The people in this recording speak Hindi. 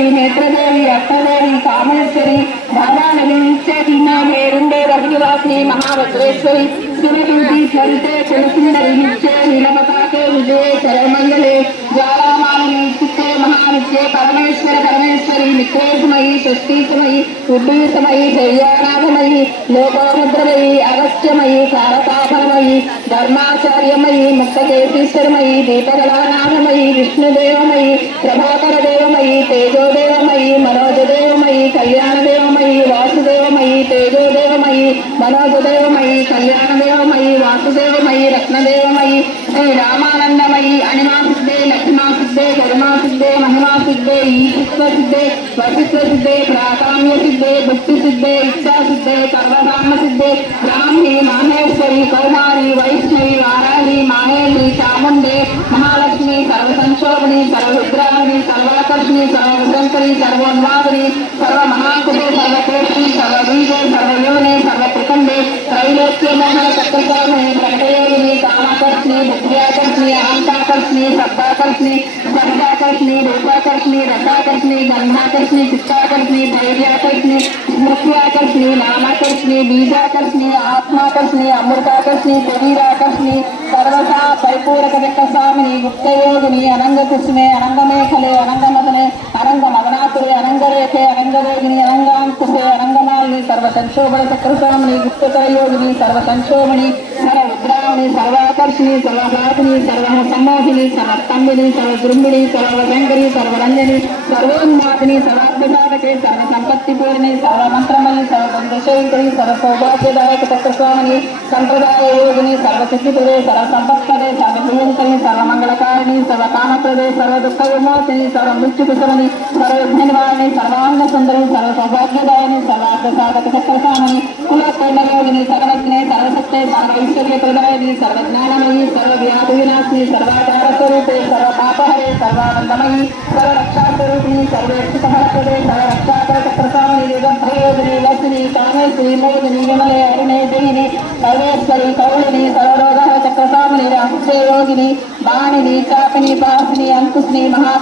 भुवनेश्वरी नेत्रदेवी अष्टदेवी कामेश्वरी भावानवी नित्यसीमा मेरुंडे रघुवासिनी महावज्रेश्वरी सुररूपी चरिते कुलसुंदरी नित्ये नीलपताके विजये चरमंगले ज्वालामालिनी चित्ते महानित्ये परमेश्वर परमेश्वरी नित्येशमयी षष्ठीशमयी उद्दीसमयी शय्यानाथमयी लोकोमुद्रमयी अगस्त्यमयी कारताफलमयी धर्माचार्यमयी मुक्तकेशीश्वरमयी दीपकलानाथमयी विष्णुदेवमयी प्रभाकरदेवमयी तेजोदेवमयी मनोजदेवमयी कल्याणदेवमयी वासुदेवमयी तेजोदेवमयी मनोजदेवमयी कल्याणदेवमयी वासुदेवमयी रत्नदेवमयी रामानंदमयी अणिमासिद्धे लक्ष्मासिद्धे धर्मासिद्धे महिमासिद्धे ईशित्वसिद्धे वसित्वसिद्धे प्राकाम्यसिद्धे भक्तिसिद्धे इच्छासिद्धे सर्वकामसिद्धे ब्राह्मी माहेश्वरी कौमारी वैष्णवी वाराही माहेश्वरी चामुंडे महालक्ष्मी सर्वसंशोभनी सर्वरुद्राणी सर्वाकर्षणी सर्वशंकरी सर्वोन्मादिनी सर्वमहाकुटे सर्वकोटी सर्वबीजे सर्वयोने सर्वत्रिकंडे त्रैलोक्यमोहन चक्रसामे प्रकटयोगिनी कामाकर्षणी बुद्ध्याकर्षणी अहंकाकर्षणी शब्दाकर्षणी स्पर्शाकर्षणी रूपाकर्षणी रसाकर्षणी गंधाकर्षणी चित्ताकर्षणी धैर्याकर्षणी स्मृत्याकर्षणी नामाकर्षणी बीजाकर्षणी आत्माकर्षणी अमृताकर्षणी शरीराकर्षणी सर्वसा परिपूरक चक्रसामिनी गुप्तयोगिनी अनंगकुसुमे अनंगमेखले अनंगमदने अनंगमदनातुरे अनंगरेखे अनंगवेगिनी अनंगांकुशे अनंगमालिनी सर्वसंशोभन चक्रसामिनी गुप्ततरयोगिनी सर्वसंशोभनी सर्वरुद्रावणी सर्वाकर्षणी सर्वभागिनी सर्वसम्मोहिनी सर्वस्तंभिनी सर्वदृंबिनी सर्वशंकरी सर्वरंजनी सर्वोन्मादिनी सर्वात्मसाधके सर्वसंपत्तिपूर्णी सर्वमंत्रमयी सर्वबंधशयिकरी सर्वसौभाग्यदायक चक्रस्वामिनी संप्रदाय योगिनी सर्वसिद्धिपदे सर्वसंपत्पदे सर्वभयंकरी सर्वमंगलकारिणी सर्वकामप्रदे सर्वदुःखविमोचिनी सर्वमृत्युकुशलिनी सर्वविघ्ननिवारिणी सर्वांग सुंदरी सर्वसौभाग्यदायिनी सर्वार्थसाधक चक्रस्वामिनी कुलकोण्डयोगिनी सर्वज्ञे सर्वशक्ते सर्वैश्वर्यप्रदायिनी सर्वज्ञानमयी सर्वव्याधिविनाशिनी सर्वाकारस्वरूपे सर्वपापहरे सर्वानंदमयी सर्वरक्षास्वरूपिणी सर्वेक्षितफलप्रदे सर्वरक्षाकर चक्रस्वामिनी निगमभयोगिनी लक्ष्मी कामेश्वरी मोदिनी विमले अरुणे देहिनी सर्वेश्वरी कौलिनी सर्वरोगः चक्रस्वामिनी राक्षे योगिनी वाणिनी चापिनी पासिनी अंकुशिनी महा